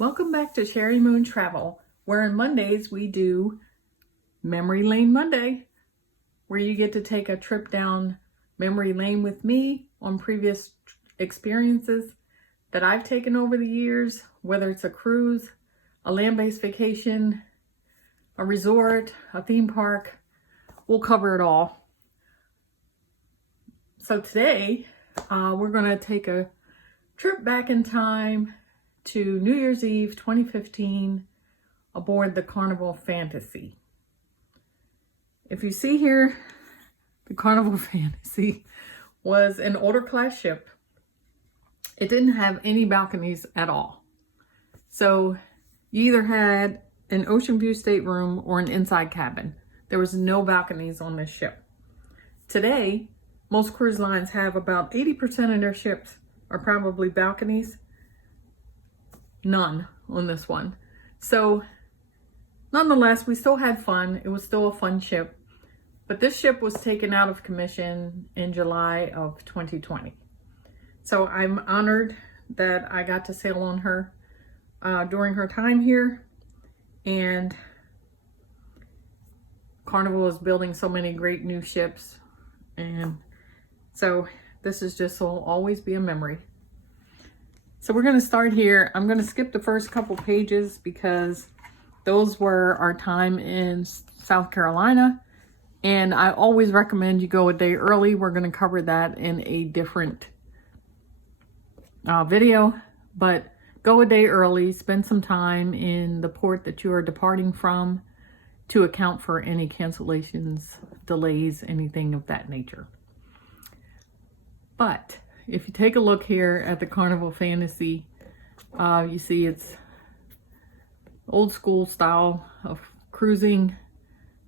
Welcome back to Cherry Moon Travel, where on Mondays we do Memory Lane Monday, where you get to take a trip down memory lane with me on previous experiences that I've taken over the years, whether it's a cruise, a land-based vacation, a resort, a theme park. We'll cover it all. So today, we're going to take a trip back in time to New Year's Eve 2015 aboard the Carnival Fantasy. If you see here, the Carnival Fantasy was an older class ship. It didn't have any balconies at all. So you either had an ocean view stateroom or an inside cabin. There was no balconies on this ship. Today, most cruise lines have about 80% of their ships are probably balconies. None on this one. So nonetheless, we still had fun. It was still a fun ship. But this ship was taken out of commission in July of 2020. So I'm honored that I got to sail on her during her time here. And Carnival is building so many great new ships. And so this is just will always be a memory. So we're going to start here. I'm going to skip the first couple pages because those were our time in South Carolina. And I always recommend you go a day early. We're going to cover that in a different video. But go a day early, spend some time in the port that you are departing from to account for any cancellations, delays, anything of that nature. But if you take a look here at the Carnival Fantasy, you see it's old school style of cruising,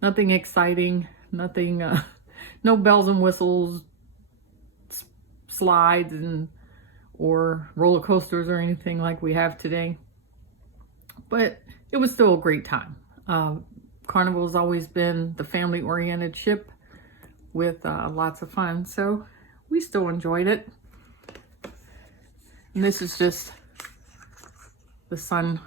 nothing exciting, nothing, no bells and whistles, slides or roller coasters or anything like we have today. But it was still a great time. Carnival has always been the family-oriented ship with lots of fun, so we still enjoyed it. And this is just the sun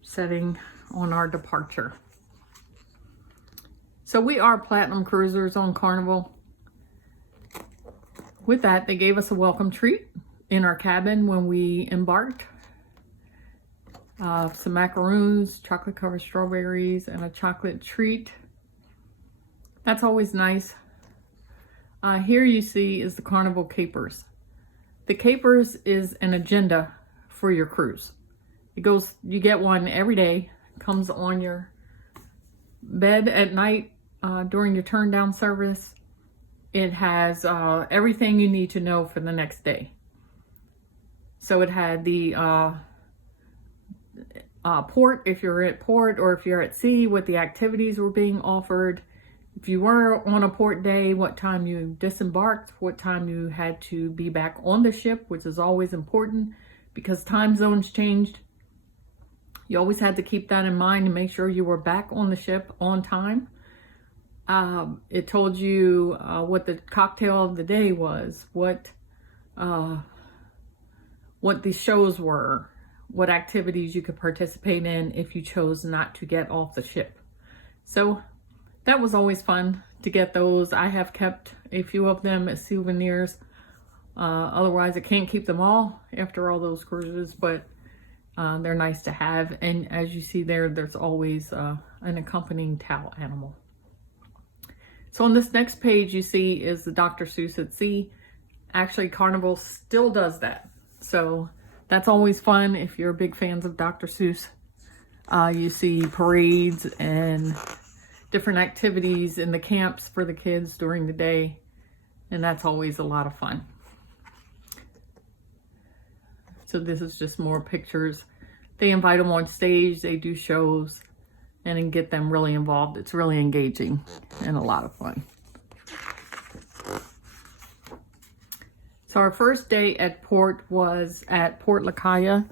setting on our departure. So we are platinum cruisers on Carnival. With that, they gave us a welcome treat in our cabin when we embarked. Some macaroons, chocolate covered strawberries, and a chocolate treat. That's always nice. Here you see is the Carnival Capers. The Capers is an agenda for your cruise. You get one every day, comes on your bed at night during your turn down service. It has everything you need to know for the next day. So it had the port, if you're at port, or if you're at sea, what the activities were being offered. If you were on a port day, what time you disembarked, what time you had to be back on the ship, which is always important because time zones changed. You always had to keep that in mind and make sure you were back on the ship on time. It told you what the cocktail of the day was, what the shows were, what activities you could participate in if you chose not to get off the ship. So that was always fun to get those. I have kept a few of them as souvenirs. Otherwise, I can't keep them all after all those cruises, but they're nice to have. And as you see there, there's always an accompanying towel animal. So on this next page you see is the Dr. Seuss at Sea. Actually, Carnival still does that. So that's always fun if you're big fans of Dr. Seuss. You see parades and different activities in the camps for the kids during the day, and that's always a lot of fun. So this is just more pictures. They invite them on stage, they do shows, and then get them really involved. It's really engaging and a lot of fun. So our first day at port was at Port Lacaya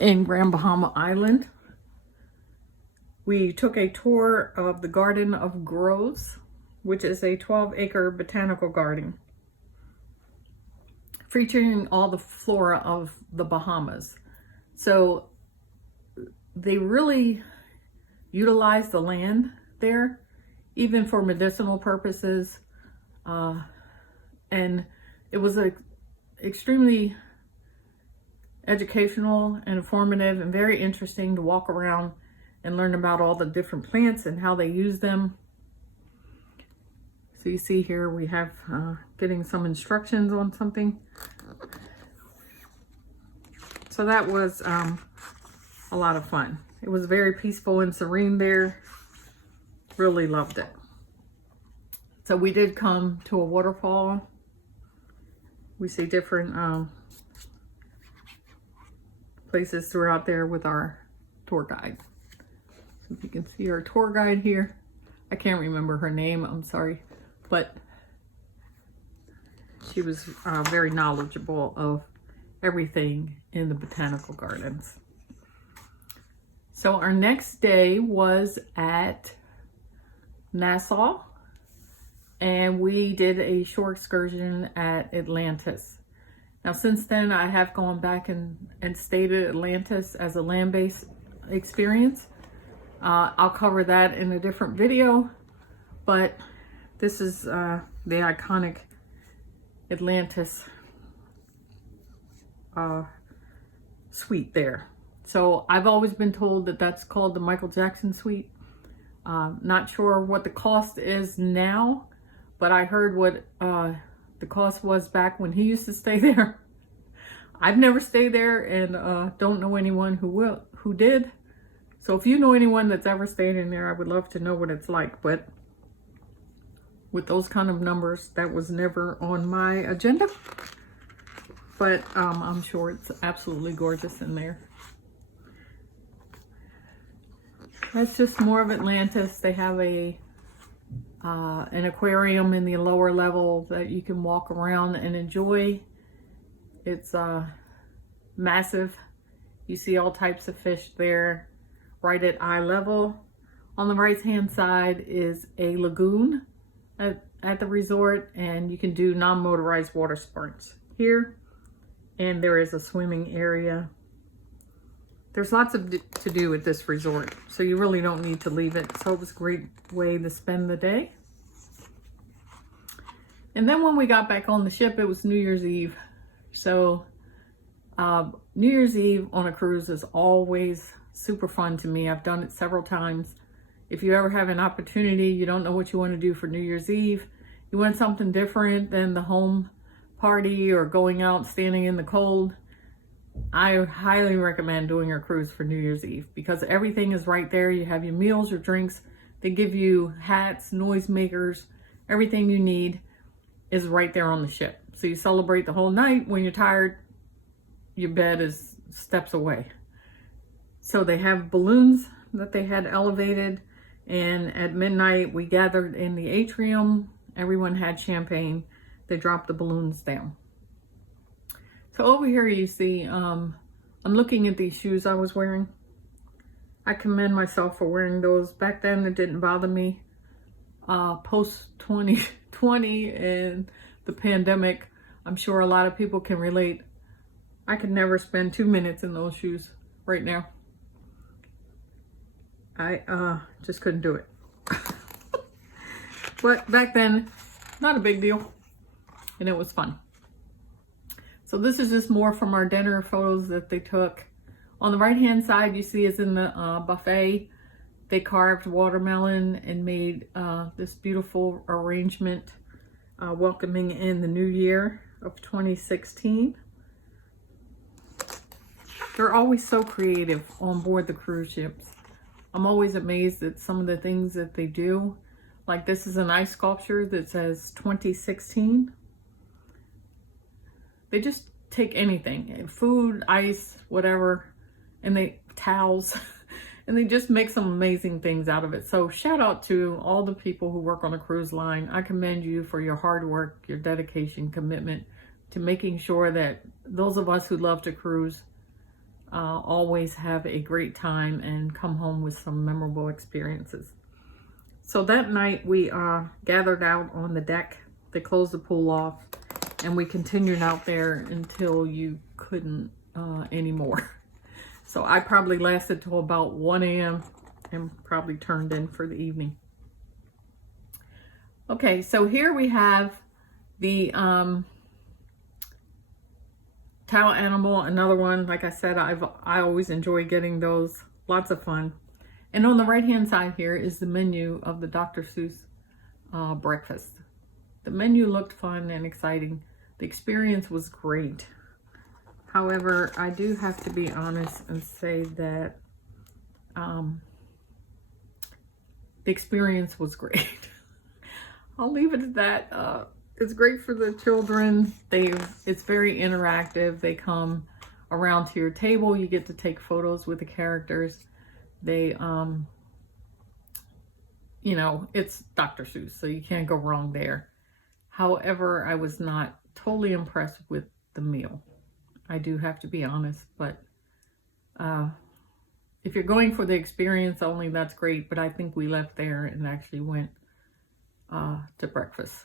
in Grand Bahama Island. We took a tour of the Garden of Groves, which is a 12-acre botanical garden featuring all the flora of the Bahamas. So they really utilize the land there, even for medicinal purposes. And it was extremely educational and informative and very interesting to walk around and learn about all the different plants and how they use them. So you see here we have getting some instructions on something. So that was a lot of fun. It was very peaceful and serene there. Really loved it. So we did come to a waterfall. We see different places throughout there with our tour guide. So if you can see our tour guide here. I can't remember her name, I'm sorry. But she was very knowledgeable of everything in the botanical gardens. So our next day was at Nassau, and we did a short excursion at Atlantis. Now since then I have gone back and stayed at Atlantis as a land-based experience. I'll cover that in a different video, but this is the iconic Atlantis suite there. So I've always been told that that's called the Michael Jackson suite. Not sure what the cost is now, but I heard what the cost was back when he used to stay there. I've never stayed there and don't know anyone who did. So if you know anyone that's ever stayed in there, I would love to know what it's like. But with those kind of numbers, that was never on my agenda. But I'm sure it's absolutely gorgeous in there. That's just more of Atlantis. They have an aquarium in the lower level that you can walk around and enjoy. It's massive. You see all types of fish there, right at eye level. On the right hand side is a lagoon at the resort, and you can do non-motorized water sports here. And there is a swimming area. There's lots to do at this resort, so you really don't need to leave it. So it was a great way to spend the day. And then when we got back on the ship, it was New Year's Eve. So New Year's Eve on a cruise is always super fun to me. I've done it several times. If you ever have an opportunity, you don't know what you want to do for New Year's Eve, you want something different than the home party or going out standing in the cold, I highly recommend doing a cruise for New Year's Eve because everything is right there. You have your meals, your drinks. They give you hats, noisemakers, everything you need is right there on the ship. So you celebrate the whole night. When you're tired, your bed is steps away. So they have balloons that they had elevated, and at midnight we gathered in the atrium. Everyone had champagne. They dropped the balloons down. So over here you see, I'm looking at these shoes I was wearing. I commend myself for wearing those. Back then it didn't bother me. Post 2020 and the pandemic, I'm sure a lot of people can relate. I could never spend 2 minutes in those shoes right now. I just couldn't do it. But back then, not a big deal. And it was fun. So this is just more from our dinner photos that they took. On the right hand side, you see is in the buffet. They carved watermelon and made this beautiful arrangement welcoming in the new year of 2016. They're always so creative on board the cruise ships. I'm always amazed at some of the things that they do. Like this is an ice sculpture that says 2016. They just take anything, food, ice, whatever, and they towels, and they just make some amazing things out of it. So shout out to all the people who work on a cruise line. I commend you for your hard work, your dedication, commitment to making sure that those of us who love to cruise always have a great time and come home with some memorable experiences. So that night we gathered out on the deck. They closed the pool off, and we continued out there until you couldn't anymore. So I probably lasted till about 1 a.m. and probably turned in for the evening. Okay, so here we have the towel animal, another one. Like I said, I always enjoy getting those. Lots of fun. And on the right hand side here is the menu of the Dr. Seuss breakfast. The menu looked fun and exciting. The experience was great. However, I do have to be honest and say that the experience was great. I'll leave it at that. It's great for the children. It's very interactive. They come around to your table. You get to take photos with the characters. They, you know, it's Dr. Seuss, so you can't go wrong there. However, I was not totally impressed with the meal. I do have to be honest, but if you're going for the experience only, that's great. But I think we left there and actually went to breakfast.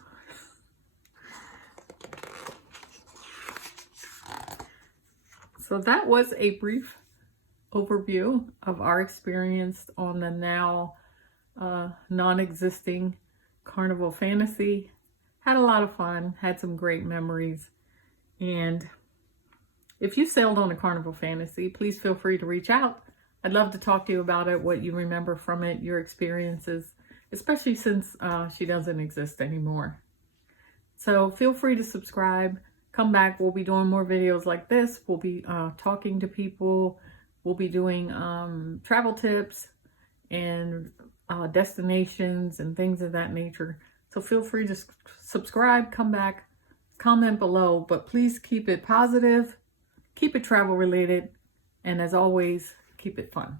So that was a brief overview of our experience on the now non-existing Carnival Fantasy. Had a lot of fun, had some great memories. And if you sailed on a Carnival Fantasy, please feel free to reach out. I'd love to talk to you about it, what you remember from it, your experiences, especially since she doesn't exist anymore. So feel free to subscribe. Come back. We'll be doing more videos like this. We'll be talking to people. We'll be doing travel tips and destinations and things of that nature. So feel free to subscribe, come back, comment below, but please keep it positive, keep it travel related, and as always, keep it fun.